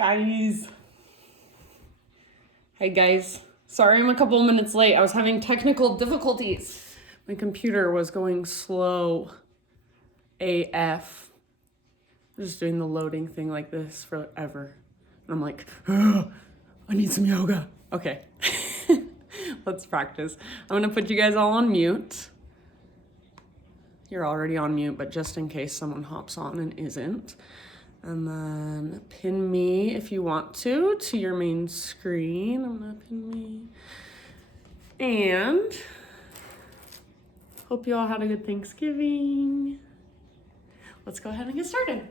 Guys. Hey guys. Sorry I'm a couple of minutes late. I was having technical difficulties. My computer was going slow AF. I'm just doing the loading thing like this forever. And I'm like, oh, I need some yoga. Okay. Let's practice. I'm gonna put you guys all on mute. You're already on mute, but just in case someone hops on and isn't. And then pin me if you want to your main screen. I'm gonna pin me. And hope you all had a good Thanksgiving. Let's go ahead and get started.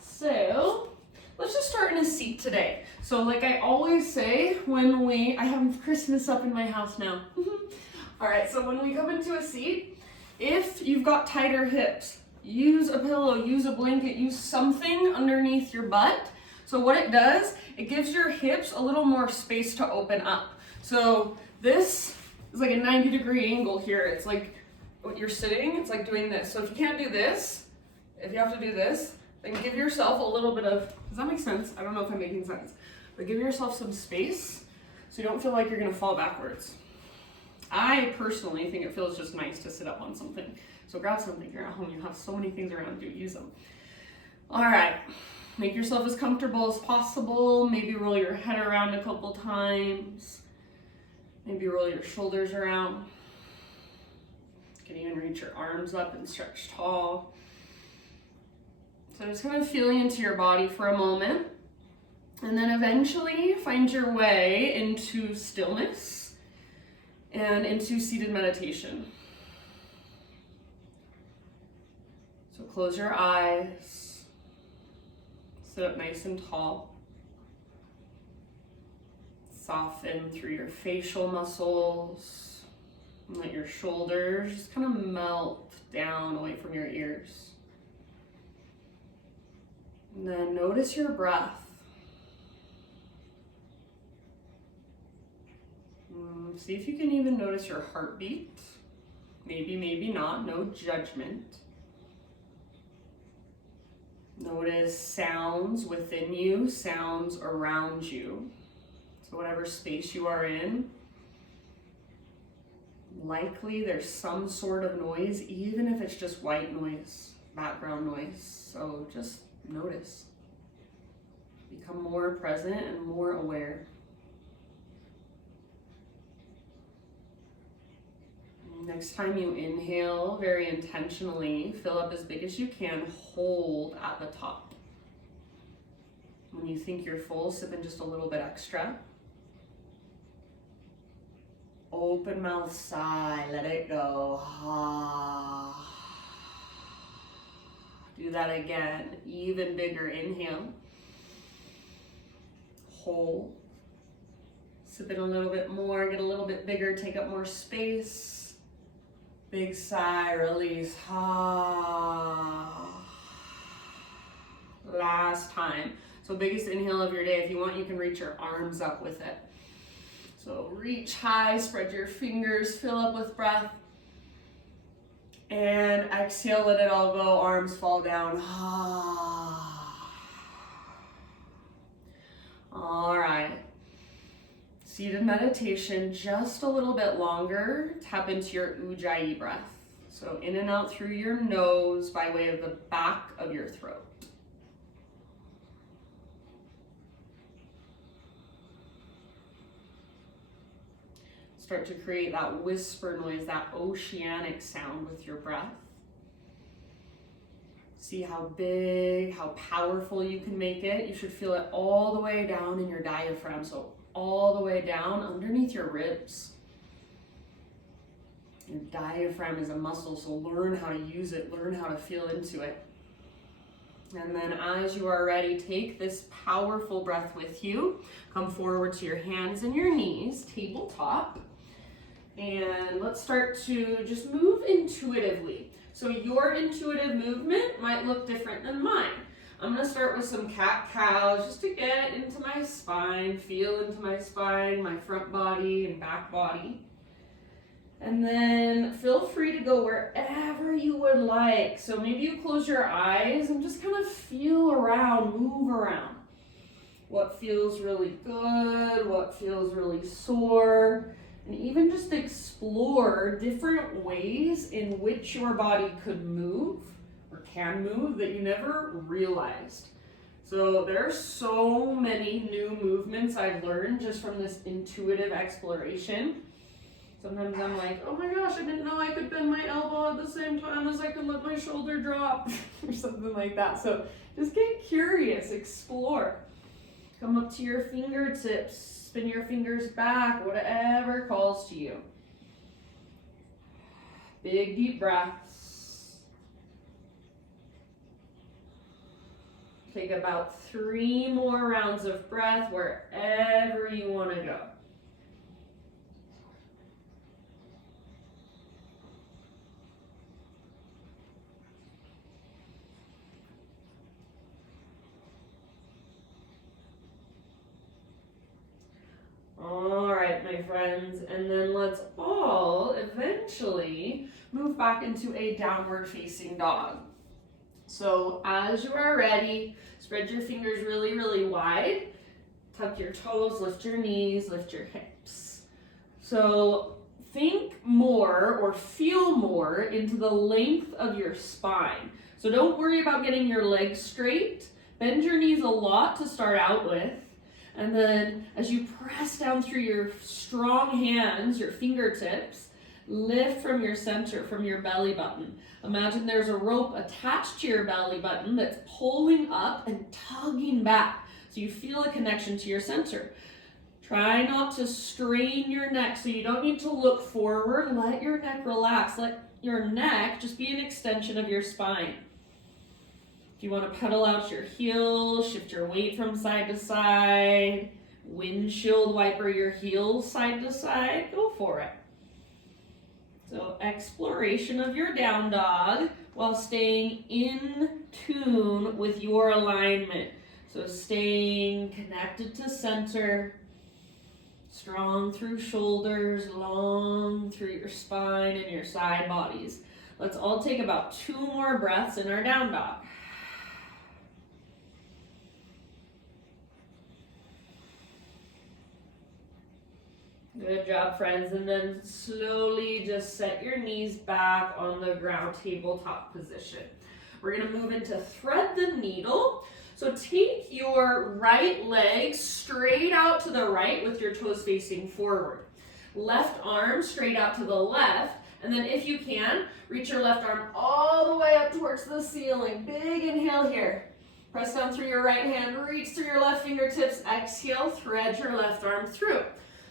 So let's just start in a seat today. So like I always say when I have Christmas up in my house now. All right, so when we come into a seat, if you've got tighter hips, use a pillow, use a blanket, use something underneath your butt. So what it does, it gives your hips a little more space to open up. So this is like a 90-degree angle here. It's like when you're sitting, it's like doing this. So if you can't do this, if you have to do this, then give yourself a little bit of, does that make sense? I don't know if I'm making sense, but give yourself some space so you don't feel like you're gonna fall backwards. I personally think it feels just nice to sit up on something. So grab something, you're at home, you have so many things around you, use them. All right, make yourself as comfortable as possible. Maybe roll your head around a couple times. Maybe roll your shoulders around. You can even reach your arms up and stretch tall. So just kind of feeling into your body for a moment. And then eventually find your way into stillness and into seated meditation. So close your eyes, sit up nice and tall, soften through your facial muscles, and let your shoulders just kind of melt down away from your ears. And then notice your breath. See if you can even notice your heartbeat. Maybe, maybe not, no judgment. Notice sounds within you, sounds around you. So whatever space you are in, likely there's some sort of noise, even if it's just white noise, background noise. So just notice. Become more present and more aware. Next time you inhale, very intentionally, fill up as big as you can, hold at the top. When you think you're full, sip in just a little bit extra. Open mouth, sigh, let it go. Do that again, even bigger, inhale. Hold. Sip in a little bit more, get a little bit bigger, take up more space. Big sigh, release. Last time. So biggest inhale of your day. If you want, you can reach your arms up with it. So reach high, spread your fingers, fill up with breath. And exhale, let it all go, arms fall down. All right. Seated meditation, just a little bit longer. Tap into your Ujjayi breath. So in and out through your nose by way of the back of your throat. Start to create that whisper noise, that oceanic sound with your breath. See how big, how powerful you can make it. You should feel it all the way down in your diaphragm. So all the way down underneath your ribs. Your diaphragm is a muscle, so learn how to use it, learn how to feel into it. And then as you are ready, take this powerful breath with you. Come forward to your hands and your knees, tabletop. And let's start to just move intuitively. So your intuitive movement might look different than mine. I'm gonna start with some cat-cows just to get into my spine, feel into my spine, my front body and back body. And then feel free to go wherever you would like. So maybe you close your eyes and just kind of feel around, move around. What feels really good, what feels really sore, and even just explore different ways in which your body could move or can move that you never realized. So there are so many new movements I've learned just from this intuitive exploration. Sometimes I'm like, oh my gosh, I didn't know I could bend my elbow at the same time as I could let my shoulder drop or something like that. So just get curious, explore. Come up to your fingertips, spin your fingers back, whatever calls to you. Big deep breaths. Take about 3 more rounds of breath wherever you want to go. All right, my friends, and then let's all eventually move back into a downward facing dog. So as you are ready, spread your fingers really, really wide, tuck your toes, lift your knees, lift your hips. So think more or feel more into the length of your spine. So don't worry about getting your legs straight. Bend your knees a lot to start out with. And then as you press down through your strong hands, your fingertips, lift from your center, from your belly button. Imagine there's a rope attached to your belly button that's pulling up and tugging back. So you feel a connection to your center. Try not to strain your neck, so you don't need to look forward. Let your neck relax. Let your neck just be an extension of your spine. If you want to pedal out your heels, shift your weight from side to side, windshield wiper your heels side to side, go for it. So exploration of your down dog while staying in tune with your alignment. So staying connected to center, strong through shoulders, long through your spine and your side bodies. Let's all take about 2 more breaths in our down dog. Good job, friends. And then slowly just set your knees back on the ground, tabletop position. We're going to move into thread the needle. So take your right leg straight out to the right with your toes facing forward. Left arm straight out to the left. And then if you can, reach your left arm all the way up towards the ceiling. Big inhale here. Press down through your right hand, reach through your left fingertips. Exhale, thread your left arm through.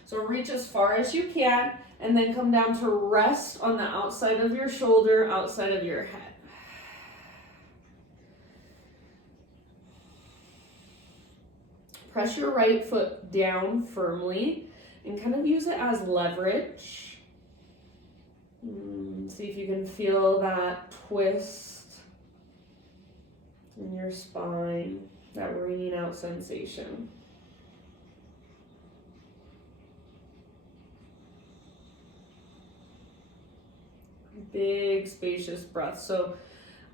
So reach as far as you can, and then come down to rest on the outside of your shoulder, outside of your head. Press your right foot down firmly and kind of use it as leverage. See if you can feel that twist in your spine, that wringing out sensation. Big, spacious breath. So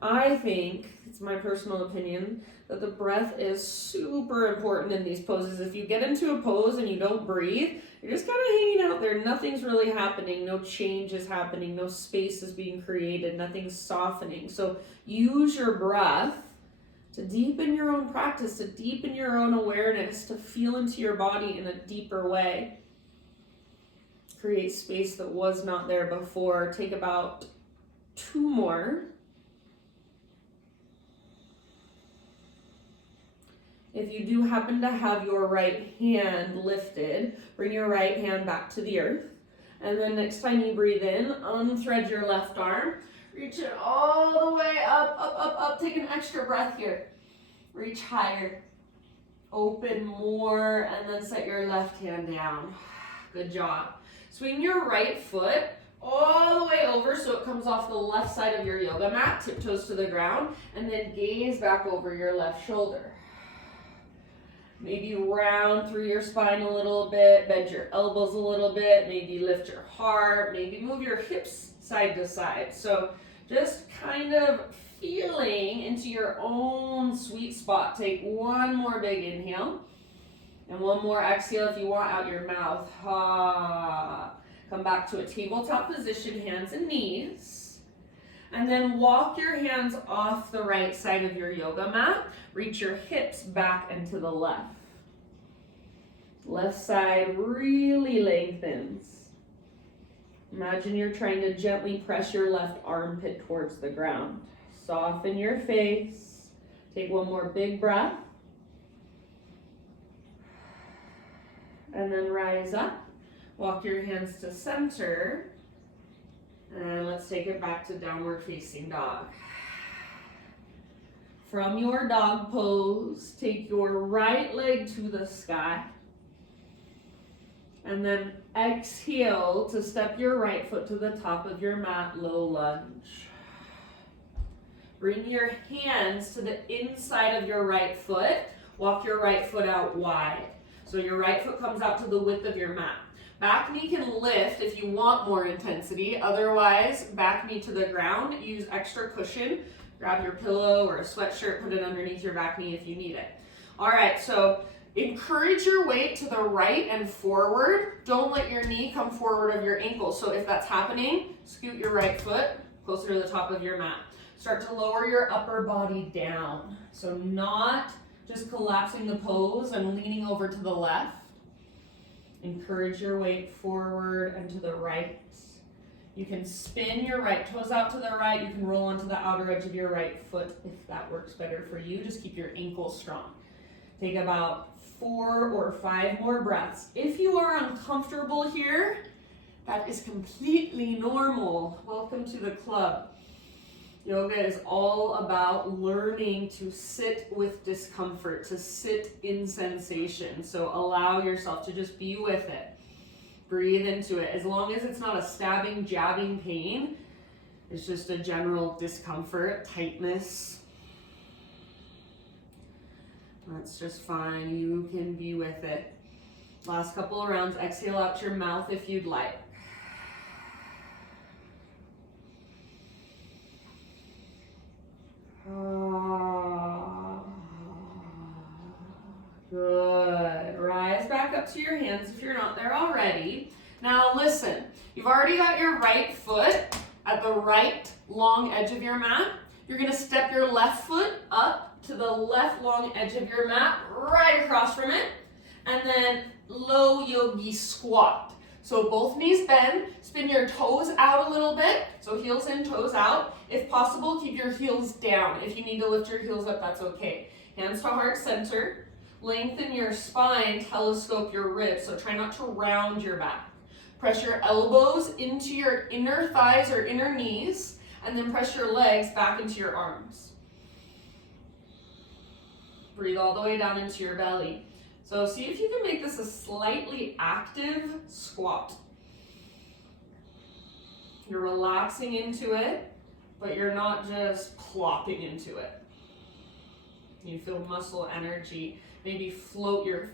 I think, it's my personal opinion, that the breath is super important in these poses. If you get into a pose and you don't breathe, you're just kind of hanging out there. Nothing's really happening. No change is happening. No space is being created. Nothing's softening. So use your breath to deepen your own practice, to deepen your own awareness, to feel into your body in a deeper way. Create space that was not there before. Take about 2 more. If you do happen to have your right hand lifted, bring your right hand back to the earth. And then next time you breathe in, unthread your left arm. Reach it all the way up, up, up, up. Take an extra breath here. Reach higher. Open more, and then set your left hand down. Good job. Swing your right foot all the way over so it comes off the left side of your yoga mat, tiptoes to the ground, and then gaze back over your left shoulder. Maybe round through your spine a little bit, bend your elbows a little bit, maybe lift your heart, maybe move your hips side to side. So just kind of feeling into your own sweet spot. Take one more big inhale and one more exhale if you want out your mouth. Come back to a tabletop position, hands and knees. And then walk your hands off the right side of your yoga mat. Reach your hips back and to the left. Left side really lengthens. Imagine you're trying to gently press your left armpit towards the ground. Soften your face. Take one more big breath. And then rise up. Walk your hands to center. And let's take it back to downward facing dog. From your dog pose, take your right leg to the sky. And then exhale to step your right foot to the top of your mat, low lunge. Bring your hands to the inside of your right foot. Walk your right foot out wide. So your right foot comes out to the width of your mat. Back knee can lift if you want more intensity. Otherwise, back knee to the ground. Use extra cushion. Grab your pillow or a sweatshirt, put it underneath your back knee if you need it. All right, so encourage your weight to the right and forward. Don't let your knee come forward of your ankle. So if that's happening, scoot your right foot closer to the top of your mat. Start to lower your upper body down. So not just collapsing the pose and leaning over to the left. Encourage your weight forward and to the right. You can spin your right toes out to the right. You can roll onto the outer edge of your right foot if that works better for you. Just keep your ankles strong. Take about 4 or 5 more breaths. If you are uncomfortable here, that is completely normal. Welcome to the club. Yoga is all about learning to sit with discomfort, to sit in sensation. So allow yourself to just be with it. Breathe into it. As long as it's not a stabbing, jabbing pain, it's just a general discomfort, tightness. That's just fine. You can be with it. Last couple of rounds. Exhale out your mouth if you'd like. Good. Rise back up to your hands if you're not there already. Now listen, you've already got your right foot at the right long edge of your mat. You're going to step your left foot up to the left long edge of your mat, right across from it, and then low yogi squat. So both knees bend, spin your toes out a little bit, so heels in, toes out. If possible, keep your heels down. If you need to lift your heels up, that's okay. Hands to heart center. Lengthen your spine, telescope your ribs, so try not to round your back. Press your elbows into your inner thighs or inner knees, and then press your legs back into your arms. Breathe all the way down into your belly. So see if you can make this a slightly active squat. You're relaxing into it, but you're not just plopping into it. You feel muscle energy. Maybe float your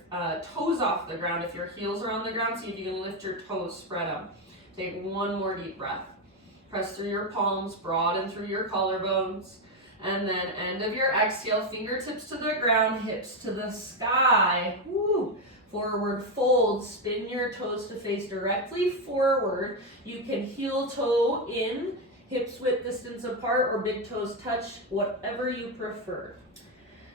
toes off the ground. If your heels are on the ground, see if you can lift your toes, spread them. Take one more deep breath. Press through your palms, broaden through your collarbones. And then end of your exhale, fingertips to the ground, hips to the sky. Woo. Forward fold, spin your toes to face directly forward. You can heel toe in, hips width distance apart, or big toes touch, whatever you prefer.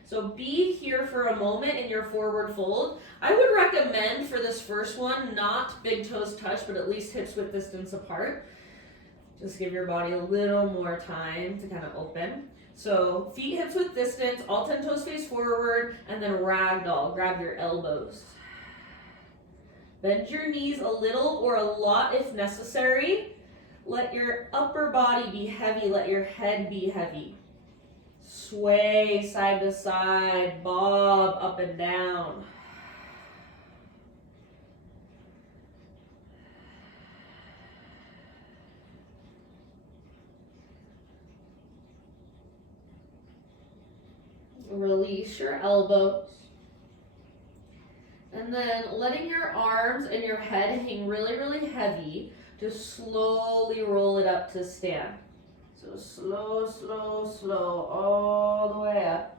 So be here for a moment in your forward fold. I would recommend for this first one, not big toes touch, but at least hips width distance apart. Just give your body a little more time to kind of open. So feet hips width distance, all 10 toes face forward, and then ragdoll. Grab your elbows. Bend your knees a little or a lot if necessary. Let your upper body be heavy, let your head be heavy. Sway side to side, bob up and down. Release your elbows. And then letting your arms and your head hang really, really heavy, just slowly roll it up to stand. So slow, slow, slow, all the way up.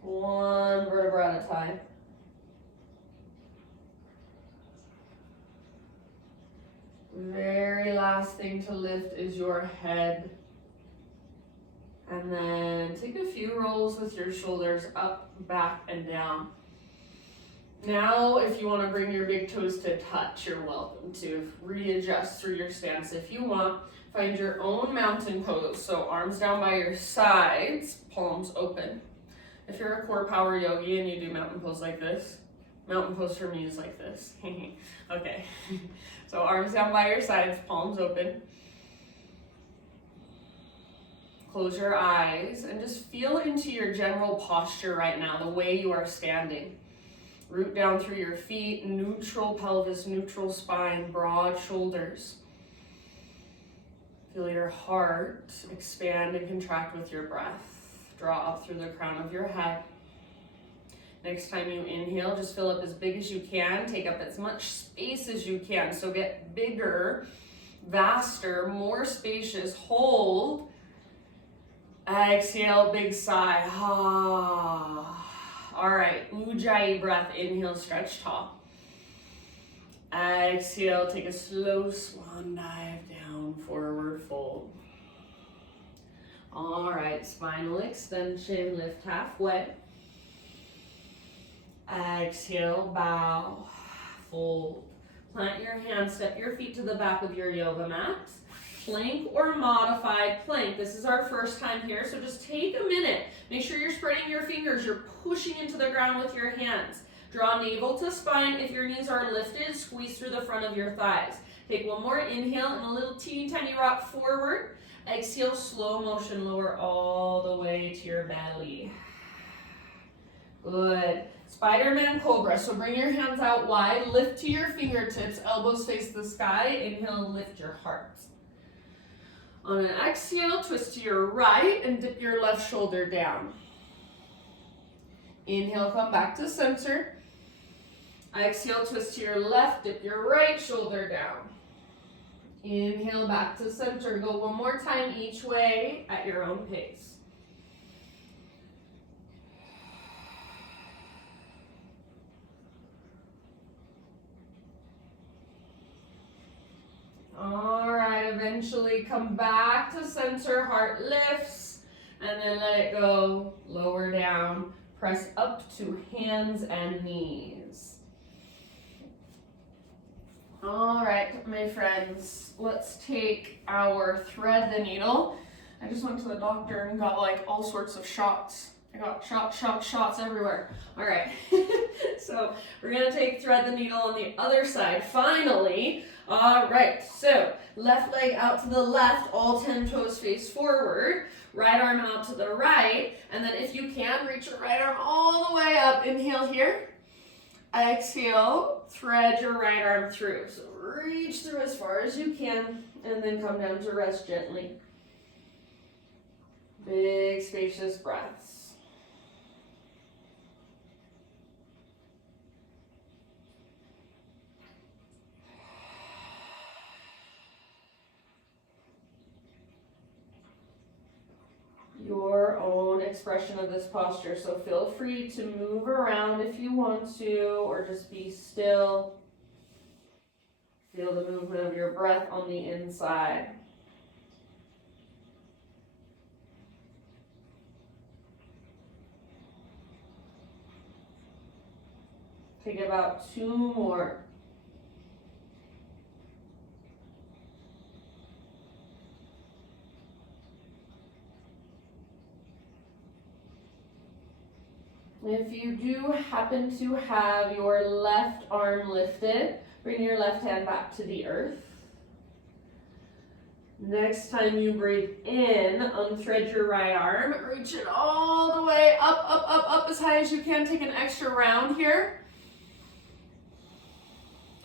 One vertebra at a time. Very last thing to lift is your head. And then take a few rolls with your shoulders up, back, and down. Now, if you want to bring your big toes to touch, you're welcome to. Readjust through your stance if you want. Find your own mountain pose. So arms down by your sides, palms open. If you're a core power yogi and you do mountain pose like this, mountain pose for me is like this. Okay. So arms down by your sides, palms open. Close your eyes and just feel into your general posture right now, the way you are standing. Root down through your feet, neutral pelvis, neutral spine, broad shoulders. Feel your heart expand and contract with your breath. Draw up through the crown of your head. Next time you inhale, just fill up as big as you can. Take up as much space as you can. So get bigger, vaster, more spacious. Hold. Exhale, big sigh. Ah. All right, Ujjayi breath. Inhale, stretch tall. Exhale, take a slow swan dive down, forward fold. All right, spinal extension, lift halfway. Exhale, bow, fold. Plant your hands, step your feet to the back of your yoga mat. Plank or modified plank. This is our first time here, so just take a minute. Make sure you're spreading your fingers. You're pushing into the ground with your hands. Draw navel to spine. If your knees are lifted, squeeze through the front of your thighs. Take one more inhale and a little teeny tiny rock forward. Exhale, slow motion, lower all the way to your belly. Good. Spiderman Cobra. So bring your hands out wide, lift to your fingertips, elbows face the sky. Inhale, lift your heart. On an exhale, twist to your right and dip your left shoulder down. Inhale, come back to center. Exhale, twist to your left, dip your right shoulder down. Inhale, back to center. Go one more time each way at your own pace. All right, eventually come back to center, heart lifts, and then let it go, lower down, press up to hands and knees. All right, my friends, let's take our thread the needle. I just went to the doctor and got like all sorts of shots. I got shots everywhere. All right, so we're gonna take thread the needle on the other side, finally. All right, so left leg out to the left, all 10 toes face forward, right arm out to the right, and then if you can, reach your right arm all the way up. Inhale here, exhale, thread your right arm through. So reach through as far as you can, and then come down to rest gently. Big, spacious breaths. Your own expression of this posture. So feel free to move around if you want to, or just be still. Feel the movement of your breath on the inside. Take about 2 more. If you do happen to have your left arm lifted, bring your left hand back to the earth. Next time you breathe in, unthread your right arm, reach it all the way up as high as you can. Take an extra round here.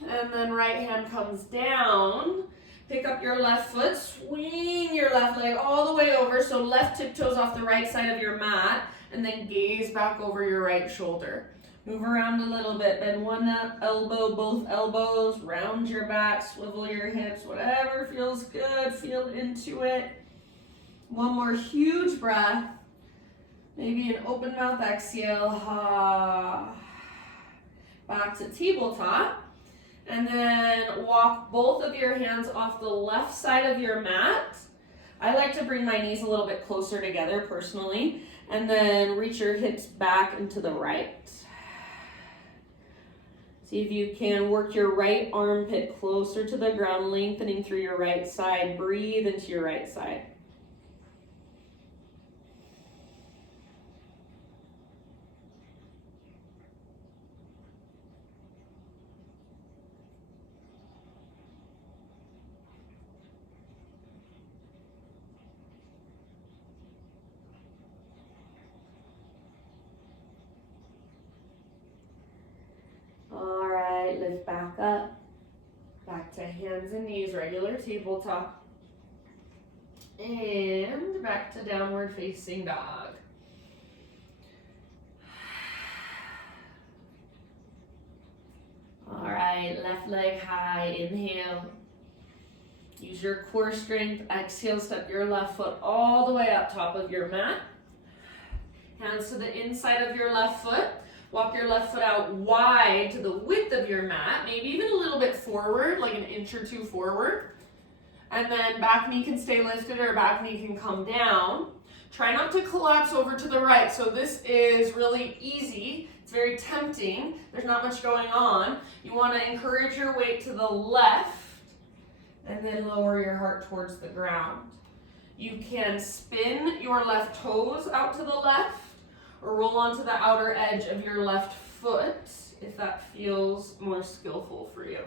And then right hand comes down. Pick up your left foot, swing your left leg all the way over, so left tiptoes off the right side of your mat, and then gaze back over your right shoulder. Move around a little bit. Bend one elbow, both elbows, round your back, swivel your hips, whatever feels good, feel into it. One more huge breath. Maybe an open mouth exhale. Back to tabletop. And then walk both of your hands off the left side of your mat. I like to bring my knees a little bit closer together personally. And then reach your hips back into the right. See if you can work your right armpit closer to the ground, lengthening through your right side. Breathe into your right side. Lift back up, back to hands and knees, regular tabletop, and back to downward facing dog. All right, left leg high, inhale. Use your core strength, exhale, step your left foot all the way up top of your mat. Hands to the inside of your left foot. Walk your left foot out wide to the width of your mat, maybe even a little bit forward, like an inch or two forward. And then back knee can stay lifted or back knee can come down. Try not to collapse over to the right. So this is really easy. It's very tempting. There's not much going on. You want to encourage your weight to the left and then lower your heart towards the ground. You can spin your left toes out to the left, or roll onto the outer edge of your left foot if that feels more skillful for you.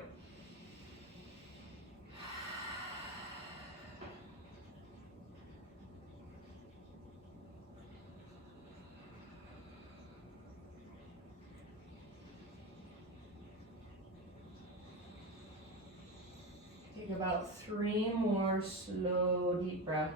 Take about 3 more slow, deep breaths.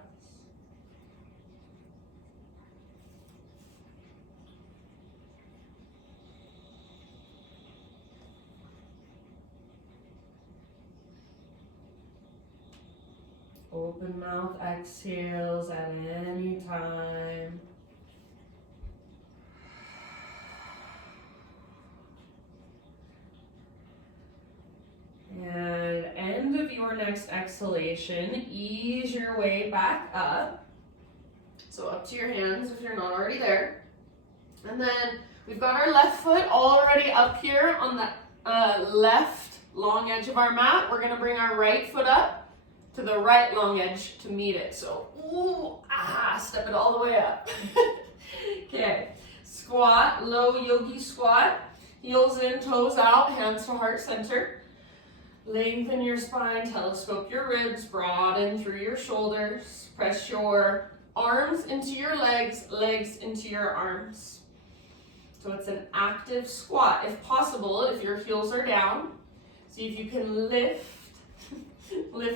Open mouth exhales at any time. And end of your next exhalation, ease your way back up. So up to your hands if you're not already there. And then we've got our left foot already up here on the left long edge of our mat. We're gonna bring our right foot up to the right long edge to meet it. So, step it all the way up. Okay, squat, low yogi squat. Heels in, toes out, hands to heart center. Lengthen your spine, telescope your ribs, broaden through your shoulders. Press your arms into your legs, legs into your arms. So it's an active squat. If possible, if your heels are down, see if you can lift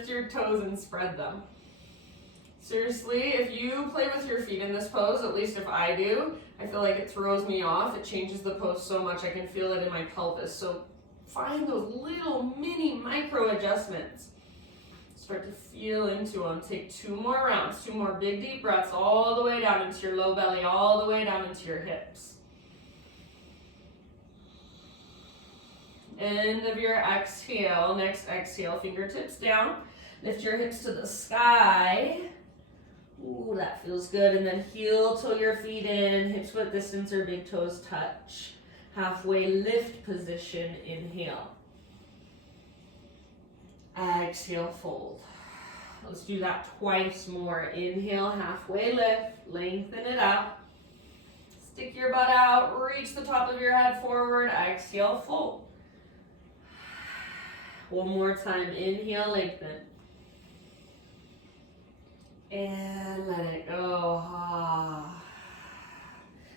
your toes and spread them. Seriously, if you play with your feet in this pose, at least if I do, I feel like it throws me off. It changes the pose so much. I can feel it in my pelvis. So find those little mini micro adjustments. Start to feel into them. Take 2 more rounds, 2 more big deep breaths all the way down into your low belly, all the way down into your hips. End of your exhale. Next exhale, fingertips down. Lift your hips to the sky. Ooh, that feels good. And then heel toe your feet in, hips width distance or big toes touch. Halfway lift position, inhale. Exhale, fold. Let's do that twice more. Inhale, halfway lift, lengthen it out. Stick your butt out, reach the top of your head forward. Exhale, fold. One more time, inhale, lengthen. And let it go.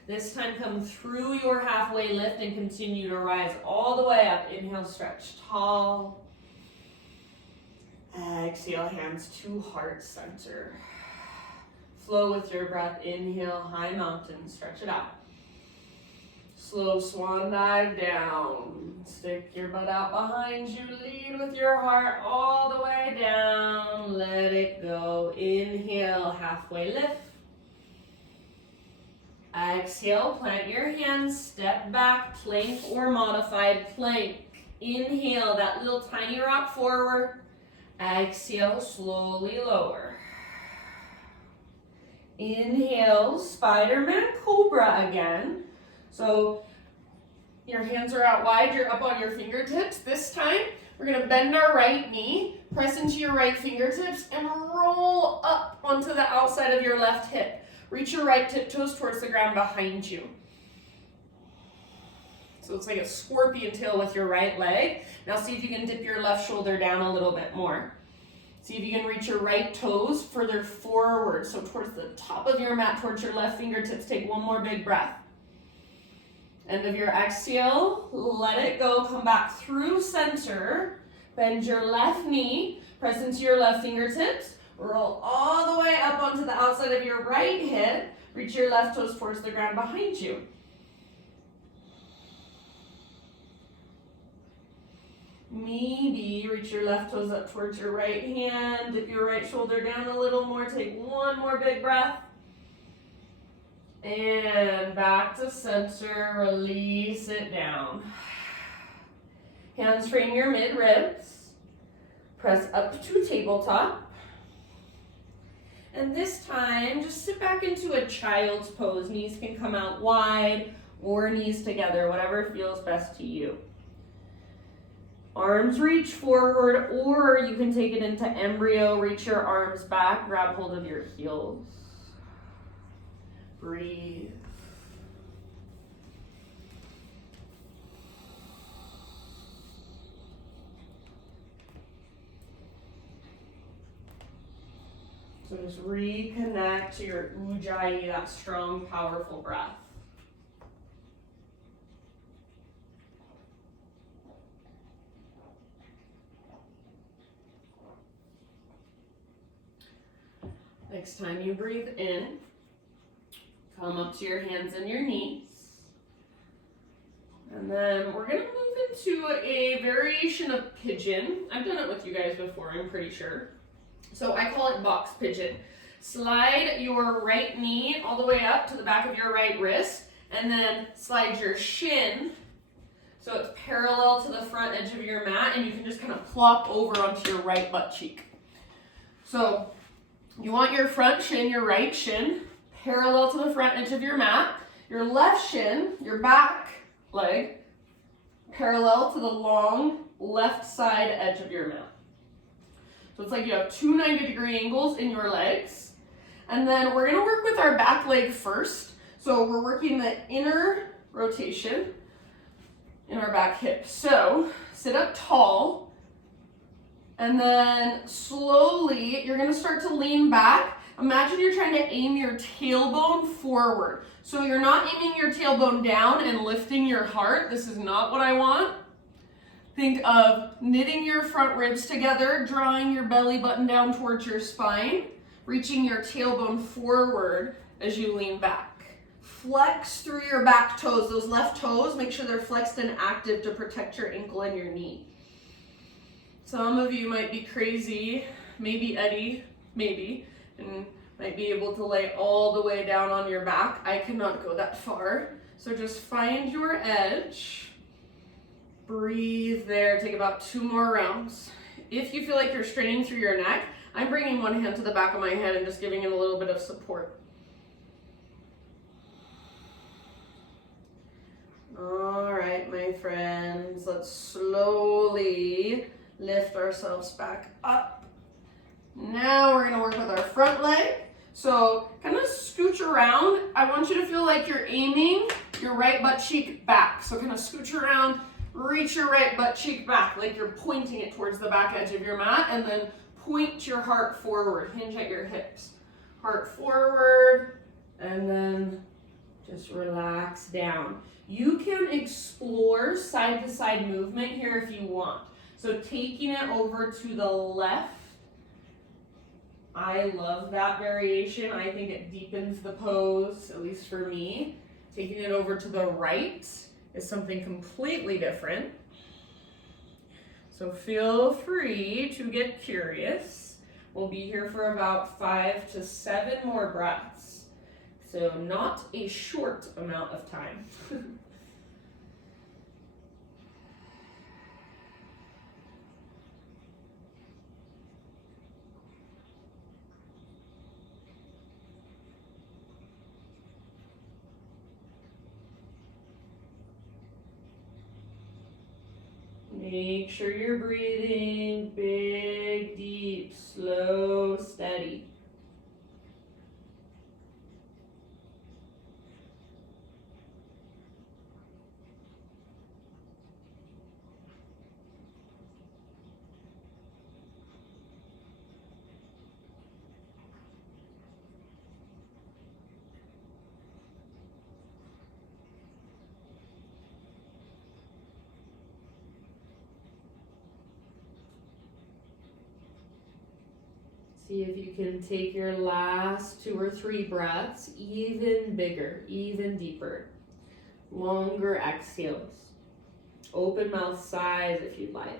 This time come through your halfway lift and continue to rise all the way up. Inhale, stretch tall. Exhale, hands to heart center. Flow with your breath. Inhale, high mountain, stretch it out. Slow swan dive down. Stick your butt out behind you. Lead with your heart all the way down. Let it go. Inhale, halfway lift. Exhale, plant your hands, step back, plank or modified plank. Inhale, that little tiny rock forward. Exhale, slowly lower. Inhale, Spiderman Cobra again. So your hands are out wide, you're up on your fingertips. This time, we're gonna bend our right knee, press into your right fingertips, and roll up onto the outside of your left hip. Reach your right tiptoes towards the ground behind you. So it's like a scorpion tail with your right leg. Now see if you can dip your left shoulder down a little bit more. See if you can reach your right toes further forward. So towards the top of your mat, towards your left fingertips. Take one more big breath. End of your exhale, let it go. Come back through center. Bend your left knee, press into your left fingertips. Roll all the way up onto the outside of your right hip. Reach your left toes towards the ground behind you. Maybe reach your left toes up towards your right hand. Dip your right shoulder down a little more. Take one more big breath. And back to center. Release it down. Hands frame your mid-ribs. Press up to tabletop. And this time, just sit back into a child's pose. Knees can come out wide or knees together, whatever feels best to you. Arms reach forward, or you can take it into embryo. Reach your arms back, grab hold of your heels. Breathe. So just reconnect to your ujjayi, that strong, powerful breath. Next time you breathe in, come up to your hands and your knees. And then we're gonna move into a variation of pigeon. I've done it with you guys before, I'm pretty sure. So I call it box pigeon. Slide your right knee all the way up to the back of your right wrist, and then slide your shin so it's parallel to the front edge of your mat, and you can just kind of plop over onto your right butt cheek. So you want your front shin, your right shin, parallel to the front edge of your mat. Your left shin, your back leg, parallel to the long left side edge of your mat. So it's like you have two 90-degree angles in your legs. And then we're gonna work with our back leg first. So we're working the inner rotation in our back hip. So sit up tall, and then slowly you're gonna start to lean back. Imagine you're trying to aim your tailbone forward. So you're not aiming your tailbone down and lifting your heart. This is not what I want. Think of knitting your front ribs together, drawing your belly button down towards your spine, reaching your tailbone forward as you lean back. Flex through your back toes. Those left toes, make sure they're flexed and active to protect your ankle and your knee. Some of you might be crazy, maybe Eddie, maybe, and might be able to lay all the way down on your back. I cannot go that far. So just find your edge. Breathe there. Take about 2 more rounds. If you feel like you're straining through your neck, I'm bringing one hand to the back of my head and just giving it a little bit of support. All right, my friends, let's slowly lift ourselves back up. Now we're gonna work with our front leg. So kind of scooch around. I want you to feel like you're aiming your right butt cheek back. So kind of scooch around, reach your right butt cheek back like you're pointing it towards the back edge of your mat, and then point your heart forward. Hinge at your hips. Heart forward, and then just relax down. You can explore side-to-side movement here if you want. So taking it over to the left. I love that variation. I think it deepens the pose, at least for me. Taking it over to the right is something completely different. So feel free to get curious. We'll be here for about 5 to 7 more breaths. So not a short amount of time. Make sure you're breathing big, deep, slow, steady. See if you can take your last 2 or 3 breaths even bigger, even deeper. Longer exhales. Open mouth sighs if you'd like.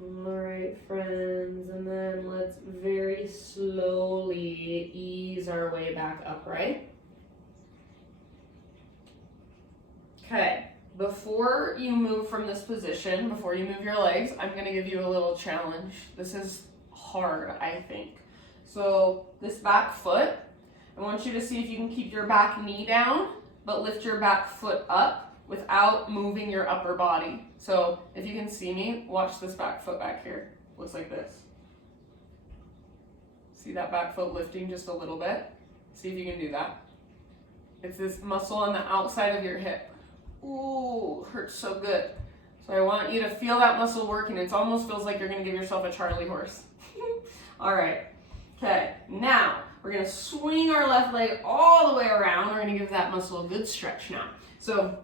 All right, friends, and then let's very slowly ease our way back upright. Okay, before you move from this position, before you move your legs, I'm going to give you a little challenge. This is hard, I think. So this back foot, I want you to see if you can keep your back knee down, but lift your back foot up without moving your upper body. So if you can see me, watch this back foot back here. Looks like this. See that back foot lifting just a little bit? See if you can do that. It's this muscle on the outside of your hip. Ooh, hurts so good. So I want you to feel that muscle working. It almost feels like you're gonna give yourself a Charlie horse. All right, okay, now we're gonna swing our left leg all the way around. We're gonna give that muscle a good stretch now. So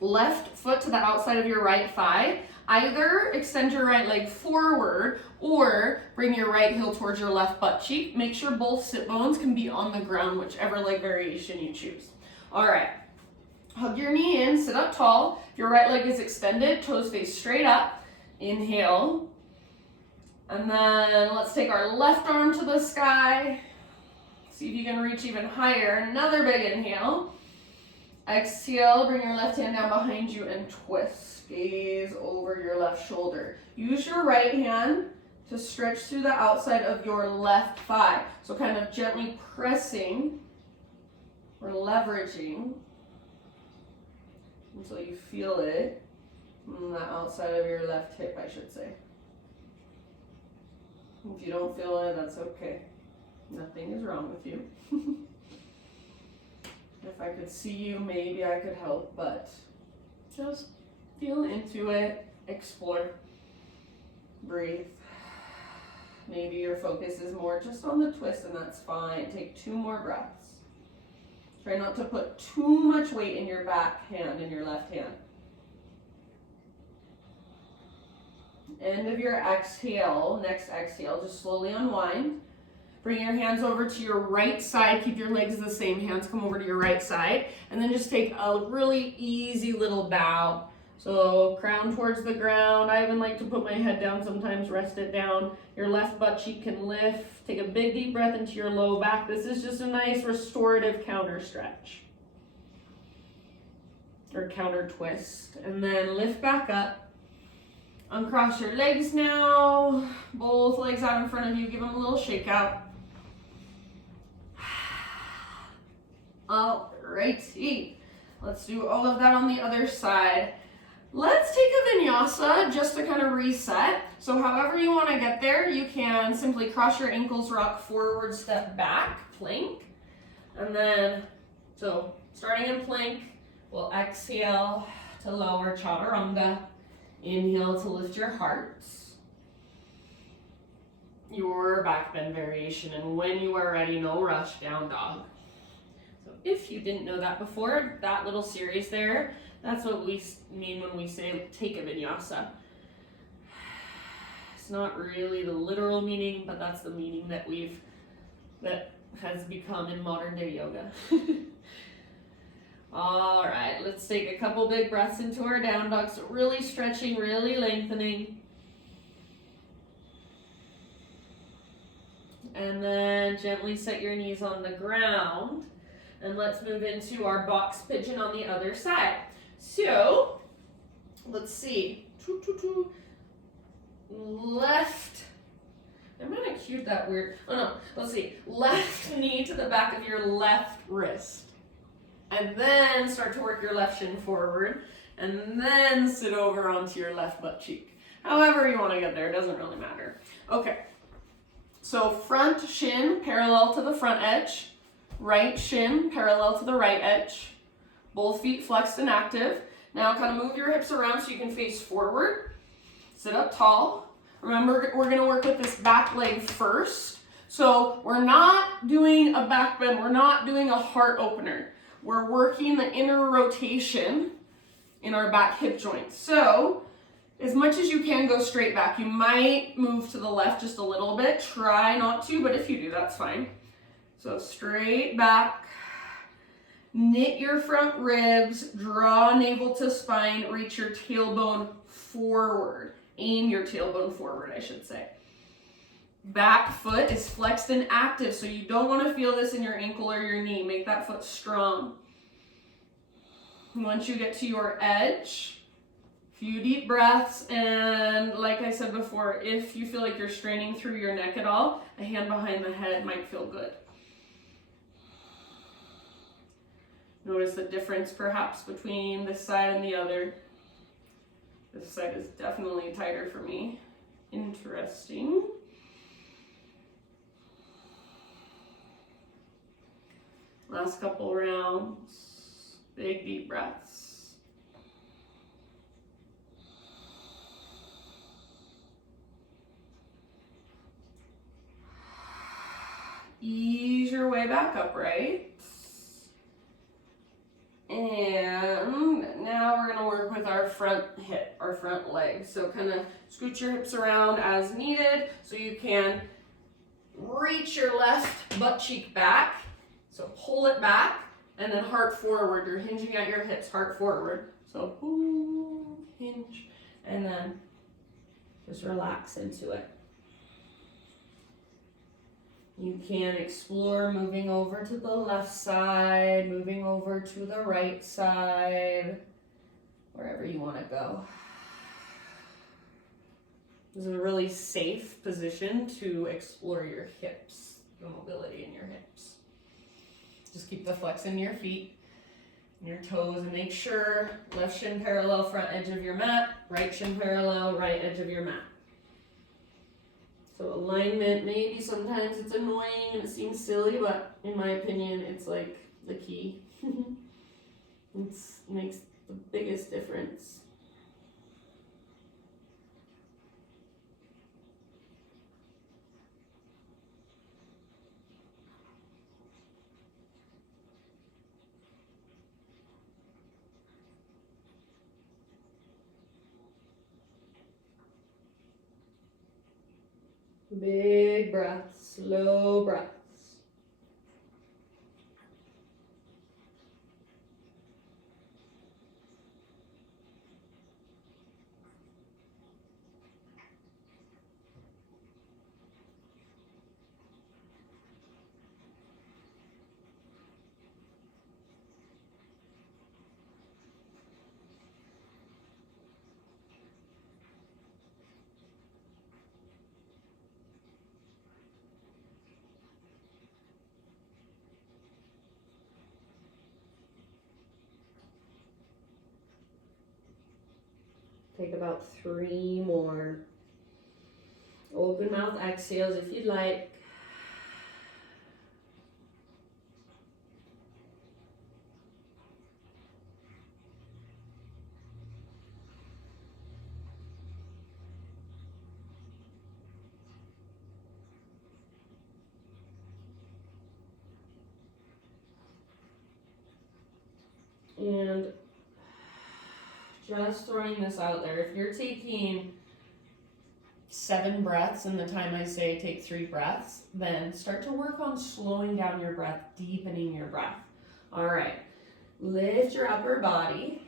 left foot to the outside of your right thigh. Either extend your right leg forward or bring your right heel towards your left butt cheek. Make sure both sit bones can be on the ground, whichever leg variation you choose. All right, hug your knee in, sit up tall. If your right leg is extended, toes face straight up. Inhale. And then let's take our left arm to the sky. See if you can reach even higher. Another big inhale. Exhale, bring your left hand down behind you and twist. Gaze over your left shoulder. Use your right hand to stretch through the outside of your left thigh. So kind of gently pressing or leveraging until you feel it on the outside of your left hip, I should say. If you don't feel it, that's okay. Nothing is wrong with you. If I could see you, maybe I could help, but just feel into it, explore, breathe. Maybe your focus is more just on the twist, and that's fine. Take 2 more breaths. Try not to put too much weight in your back hand and your left hand. End of your exhale, next exhale, just slowly unwind. Bring your hands over to your right side. Keep your legs the same. Hands come over to your right side. And then just take a really easy little bow. So crown towards the ground. I even like to put my head down sometimes, rest it down. Your left butt cheek can lift. Take a big deep breath into your low back. This is just a nice restorative counter stretch. Or counter twist. And then lift back up. Uncross your legs now. Both legs out in front of you. Give them a little shake out. Alrighty, let's do all of that on the other side. Let's take a vinyasa just to kind of reset. So however you want to get there, you can simply cross your ankles, rock forward, step back, plank. And then, so starting in plank, we'll exhale to lower chaturanga. Inhale to lift your heart. your back bend variation. And when you are ready, no rush, down dog. So if you didn't know that before, that little series there, that's what we mean when we say take a vinyasa. It's not really the literal meaning, but that's the meaning that has become in modern day yoga. All right, let's take a couple big breaths into our down dog. So really stretching, really lengthening. And then gently set your knees on the ground. And let's move into our box pigeon on the other side. So, let's see. Left. I'm gonna cue that weird. Oh no, let's see. Left knee to the back of your left wrist. And then start to work your left shin forward. And then sit over onto your left butt cheek. However you want to get there, it doesn't really matter. Okay. So front shin parallel to the front edge. Right shin parallel to the right edge. Both feet flexed and active. Now kind of move your hips around so you can face forward. Sit up tall. Remember, we're going to work with this back leg first. So we're not doing a back bend. We're not doing a heart opener. We're working the inner rotation in our back hip joint. So as much as you can, go straight back. You might move to the left just a little bit. Try not to, but if you do, that's fine. So straight back. Knit your front ribs. Draw navel to spine. Reach your tailbone forward. Aim your tailbone forward, I should say. Back foot is flexed and active, so you don't want to feel this in your ankle or your knee. Make that foot strong. Once you get to your edge, few deep breaths, and like I said before, if you feel like you're straining through your neck at all, a hand behind the head might feel good. Notice the difference perhaps between this side and the other. This side is definitely tighter for me. Interesting. Last couple rounds. Big deep breaths. Ease your way back upright. And now we're going to work with our front hip, our front leg. So kind of scoot your hips around as needed so you can reach your left butt cheek back. So pull it back and then heart forward. You're hinging at your hips, heart forward. So boom, hinge, and then just relax into it. You can explore moving over to the left side, moving over to the right side, wherever you want to go. This is a really safe position to explore your hips, the mobility in your hips. Just keep the flex in your feet, and your toes, and make sure left shin parallel front edge of your mat, right shin parallel right edge of your mat. So alignment, maybe sometimes it's annoying and it seems silly, but in my opinion, it's like the key. It makes the biggest difference. Big breaths, slow breaths. Take about 3 more. Open mouth exhales if you'd like. And just throwing this out there, if you're taking 7 breaths in the time I say take 3 breaths, then start to work on slowing down your breath, deepening your breath. All right, lift your upper body.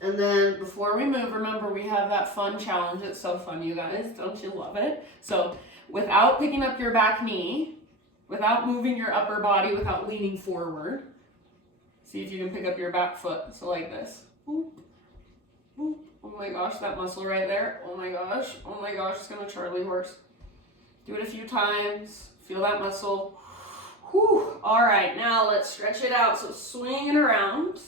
And then before we move, remember we have that fun challenge. It's so fun, you guys. Don't you love it? So without picking up your back knee, without moving your upper body, without leaning forward, see if you can pick up your back foot. So like this. Boop, boop. Oh my gosh, that muscle right there. Oh my gosh, it's gonna Charlie horse. Do it a few times. Feel that muscle. Whew. All right, now let's stretch it out. So swing it around.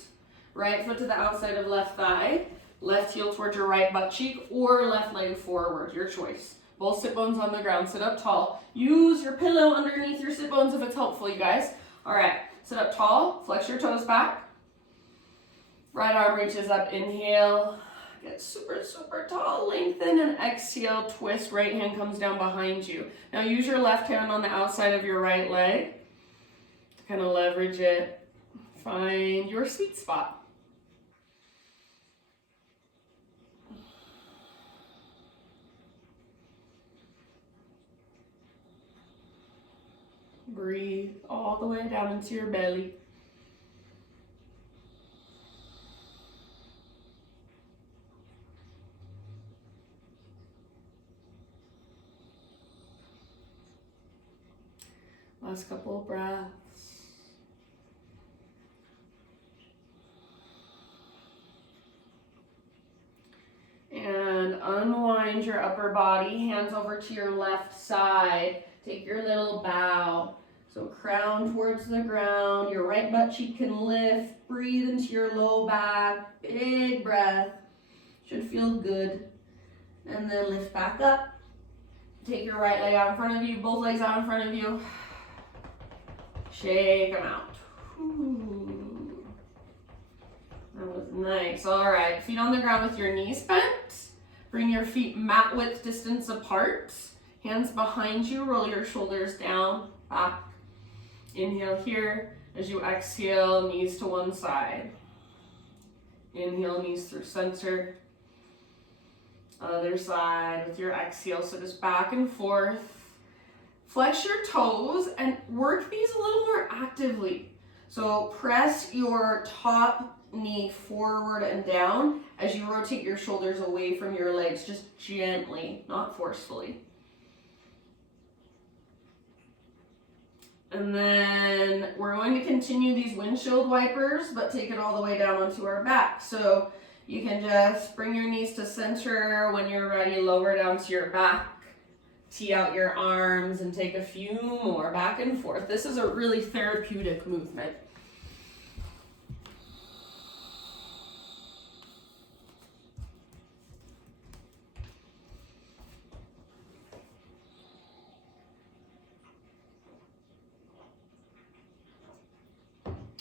Right foot to the outside of left thigh, left heel towards your right butt cheek, or left leg forward, your choice. Both sit bones on the ground, sit up tall. Use your pillow underneath your sit bones if it's helpful, you guys. All right, sit up tall, flex your toes back. Right arm reaches up, inhale, get super, super tall, lengthen, and exhale, twist, right hand comes down behind you. Now use your left hand on the outside of your right leg to kind of leverage it. Find your sweet spot. Breathe all the way down into your belly. Last couple of breaths. And unwind your upper body, hands over to your left side. Take your little bow. So crown towards the ground, your right butt cheek can lift, breathe into your low back, big breath, should feel good. And then lift back up. Take your right leg out in front of you, both legs out in front of you. Shake them out. Ooh. That was nice. All right, feet on the ground with your knees bent. Bring your feet mat width distance apart. Hands behind you, roll your shoulders down, back. Inhale here. As you exhale, knees to one side. Inhale, knees through center. Other side with your exhale, so just back and forth. Flex your toes and work these a little more actively. So press your top knee forward and down as you rotate your shoulders away from your legs, just gently, not forcefully. And then we're going to continue these windshield wipers, but take it all the way down onto our back. So you can just bring your knees to center. When you're ready, lower down to your back. Tee out your arms and take a few more back and forth. This is a really therapeutic movement.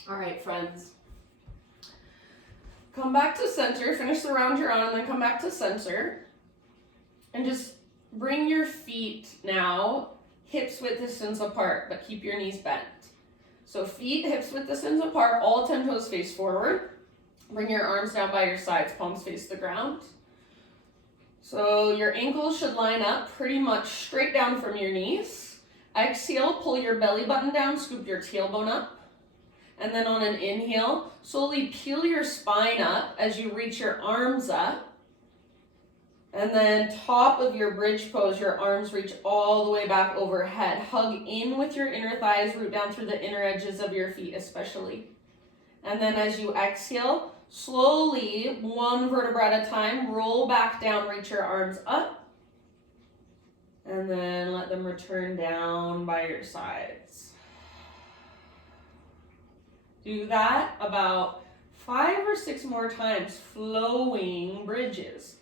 All right, friends. Come back to center, finish the round you're on, and then come back to center. And just bring your feet now, hips width distance apart, but keep your knees bent. So feet, hips width distance apart, all 10 toes face forward. Bring your arms down by your sides, palms face the ground. So your ankles should line up pretty much straight down from your knees. Exhale, pull your belly button down, scoop your tailbone up. And then on an inhale, slowly peel your spine up as you reach your arms up. And then top of your bridge pose, your arms reach all the way back overhead. Hug in with your inner thighs, root down through the inner edges of your feet especially. And then as you exhale, slowly, one vertebra at a time, roll back down, reach your arms up. And then let them return down by your sides. Do that about 5 or 6 more times, flowing bridges.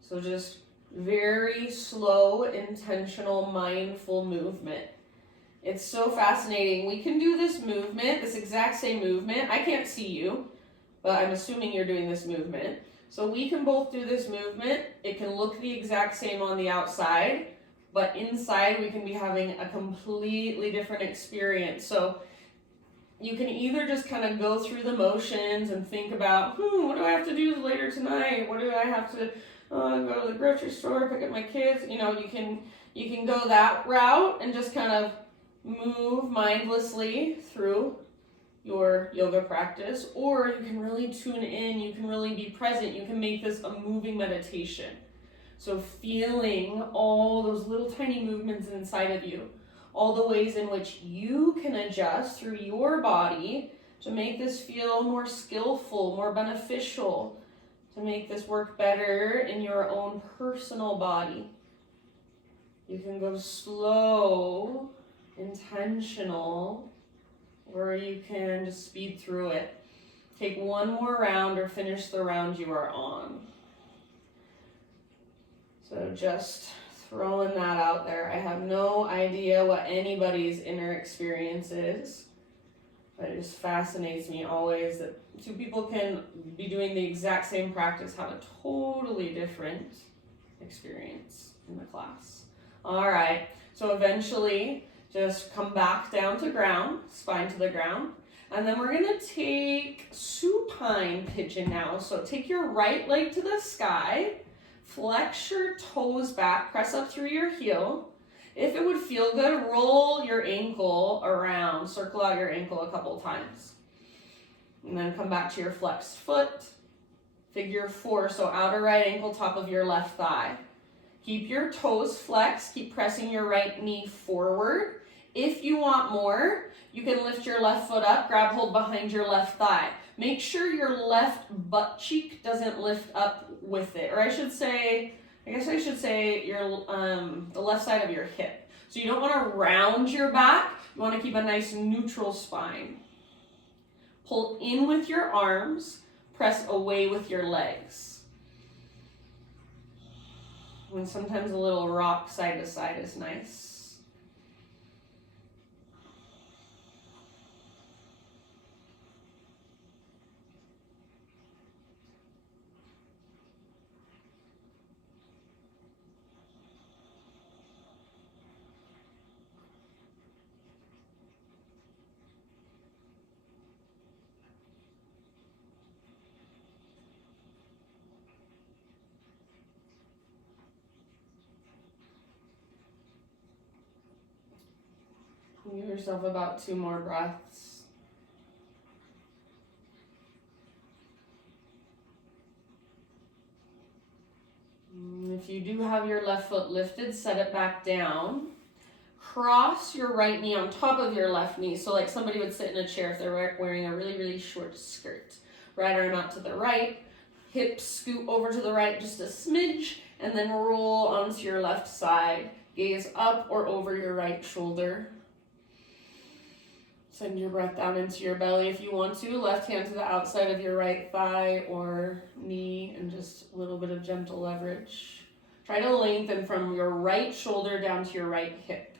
So just very slow, intentional, mindful movement. It's so fascinating. We can do this movement, this exact same movement. I can't see you, but I'm assuming you're doing this movement. So we can both do this movement. It can look the exact same on the outside, but inside we can be having a completely different experience. So you can either just kind of go through the motions and think about, what do I have to do later tonight? What do I have to go to the grocery store, pick up my kids? You can go that route and just kind of move mindlessly through your yoga practice, or you can really tune in, you can really be present, you can make this a moving meditation. So feeling all those little tiny movements inside of you, all the ways in which you can adjust through your body to make this feel more skillful, more beneficial, to make this work better in your own personal body. You can go slow, intentional, or you can just speed through it. Take one more round or finish the round you are on. So just throwing that out there. I have no idea what anybody's inner experience is, but it just fascinates me always that two people can be doing the exact same practice, have a totally different experience in the class. All right, so eventually just come back down to ground, spine to the ground, and then we're gonna take supine pigeon now. So take your right leg to the sky, flex your toes back, press up through your heel. If it would feel good, roll your ankle around, circle out your ankle a couple times. And then come back to your flexed foot, figure four, so outer right ankle, top of your left thigh. Keep your toes flexed, keep pressing your right knee forward. If you want more, you can lift your left foot up, grab hold behind your left thigh. Make sure your left butt cheek doesn't lift up with it, or I should say your the left side of your hip. So you don't want to round your back, you want to keep a nice neutral spine. Pull in with your arms, press away with your legs. And sometimes a little rock side to side is nice. Give yourself about 2 more breaths. If you do have your left foot lifted, set it back down. Cross your right knee on top of your left knee. So like somebody would sit in a chair if they're wearing a really, really short skirt. Right arm out to the right, hips scoot over to the right just a smidge, and then roll onto your left side. Gaze up or over your right shoulder. Send your breath down into your belly if you want to. Left hand to the outside of your right thigh or knee, and just a little bit of gentle leverage. Try to lengthen from your right shoulder down to your right hip.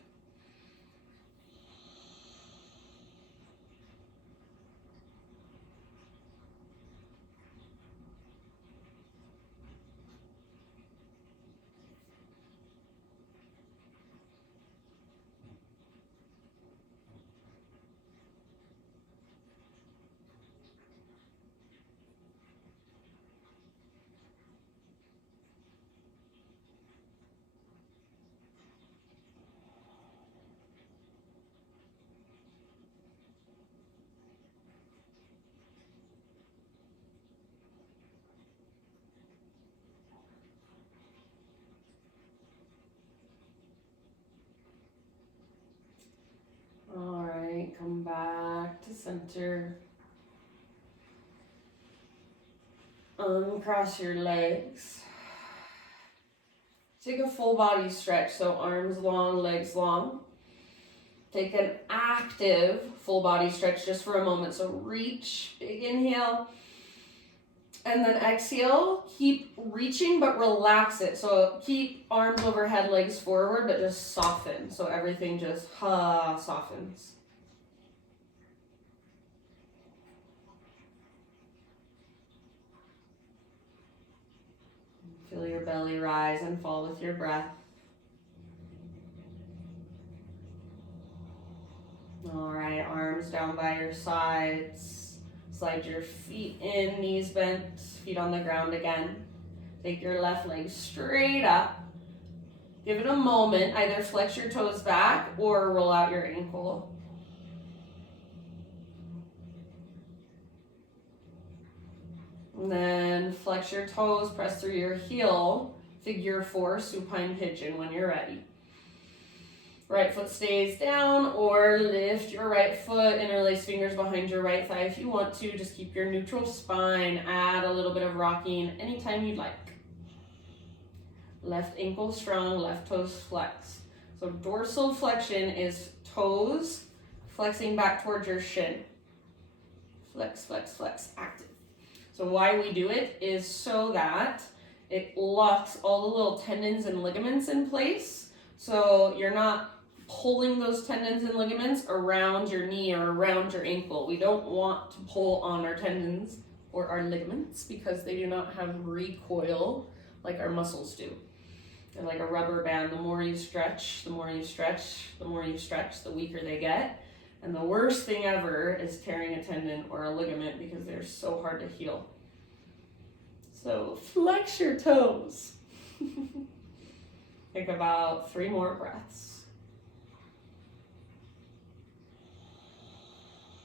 All right, come back to center. Uncross your legs. Take a full body stretch, so arms long, legs long. Take an active full body stretch just for a moment. So reach, big inhale. And then exhale, keep reaching but relax it. So keep arms overhead, legs forward, but just soften. So everything just softens. Feel your belly rise and fall with your breath. All right, arms down by your sides. Slide your feet in, knees bent, feet on the ground again. Take your left leg straight up. Give it a moment. Either flex your toes back or roll out your ankle. And then flex your toes, press through your heel. Figure 4, supine pigeon when you're ready. Right foot stays down, or lift your right foot, interlace fingers behind your right thigh if you want to. Just keep your neutral spine. Add a little bit of rocking anytime you'd like. Left ankle strong, left toes flexed. So dorsal flexion is toes flexing back towards your shin. Flex, flex, flex, active. So why we do it is so that it locks all the little tendons and ligaments in place. So you're not pulling those tendons and ligaments around your knee or around your ankle. We don't want to pull on our tendons or our ligaments because they do not have recoil like our muscles do. They're like a rubber band. The more you stretch, the more you stretch, the more you stretch, the weaker they get. And the worst thing ever is tearing a tendon or a ligament because they're so hard to heal. So flex your toes. Take about 3 more breaths.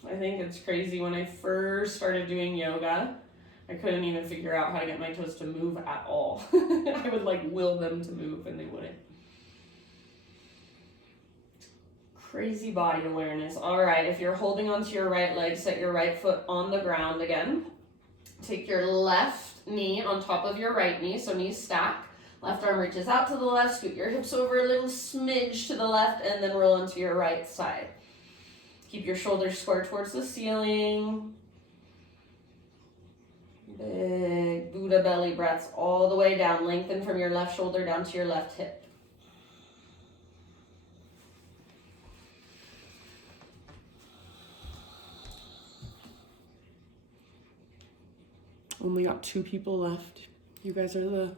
I think it's crazy. When I first started doing yoga, I couldn't even figure out how to get my toes to move at all. I would like will them to move and they wouldn't. Crazy body awareness. All right, if you're holding onto your right leg, set your right foot on the ground again. Take your left knee on top of your right knee, so knees stack. Left arm reaches out to the left, scoot your hips over a little smidge to the left, and then roll onto your right side. Keep your shoulders square towards the ceiling. Big Buddha belly breaths all the way down. Lengthen from your left shoulder down to your left hip. Only got 2 people left. You guys are the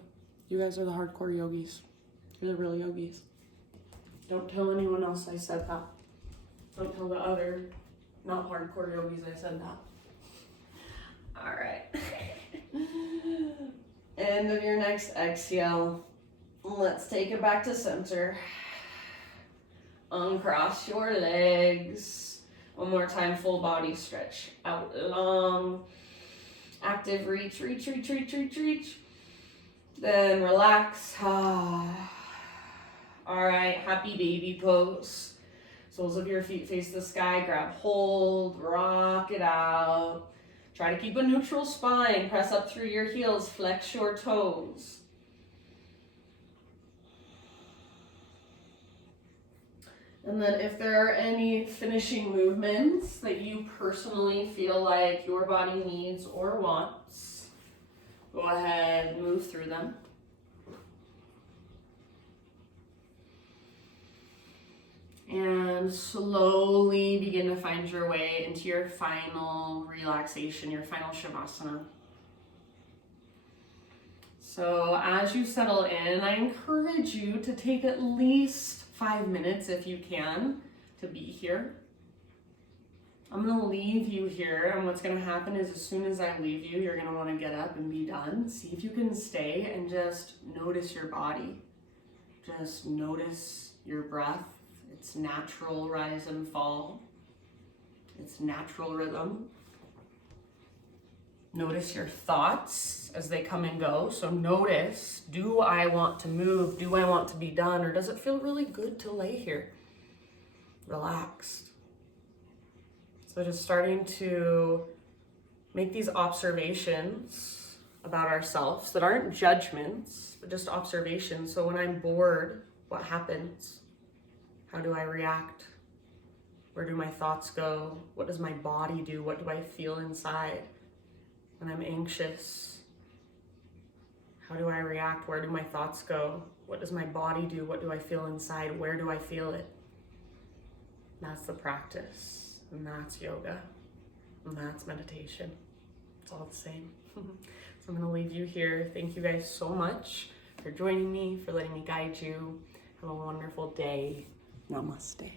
hardcore yogis. You're the real yogis. Don't tell anyone else I said that. Don't tell the other not hardcore yogis I said that. All right. End of your next exhale. Let's take it back to center. Uncross your legs. One more time, full body stretch. Out long. Active reach, reach, reach, reach, reach, reach. Then relax. All right, happy baby pose. Soles of your feet face the sky. Grab hold, rock it out. Try to keep a neutral spine. Press up through your heels. Flex your toes. And then if there are any finishing movements that you personally feel like your body needs or wants, go ahead and move through them. And slowly begin to find your way into your final relaxation, your final Shavasana. So as you settle in, I encourage you to take at least 5 minutes if you can to be here. I'm going to leave you here, and what's going to happen is as soon as I leave you, you're going to want to get up and be done. See if you can stay and just notice your body. Just notice your breath. It's natural rise and fall. It's natural rhythm. Notice your thoughts as they come and go. So notice, do I want to move? Do I want to be done? Or does it feel really good to lay here? Relaxed. So just starting to make these observations about ourselves that aren't judgments, but just observations. So when I'm bored, what happens? How do I react? Where do my thoughts go? What does my body do? What do I feel inside? When I'm anxious, how do I react? Where do my thoughts go? What does my body do? What do I feel inside? Where do I feel it? That's the practice, and that's yoga, and that's meditation. It's all the same. So I'm going to leave you here. Thank you guys so much for joining me, for letting me guide you. Have a wonderful day. Namaste.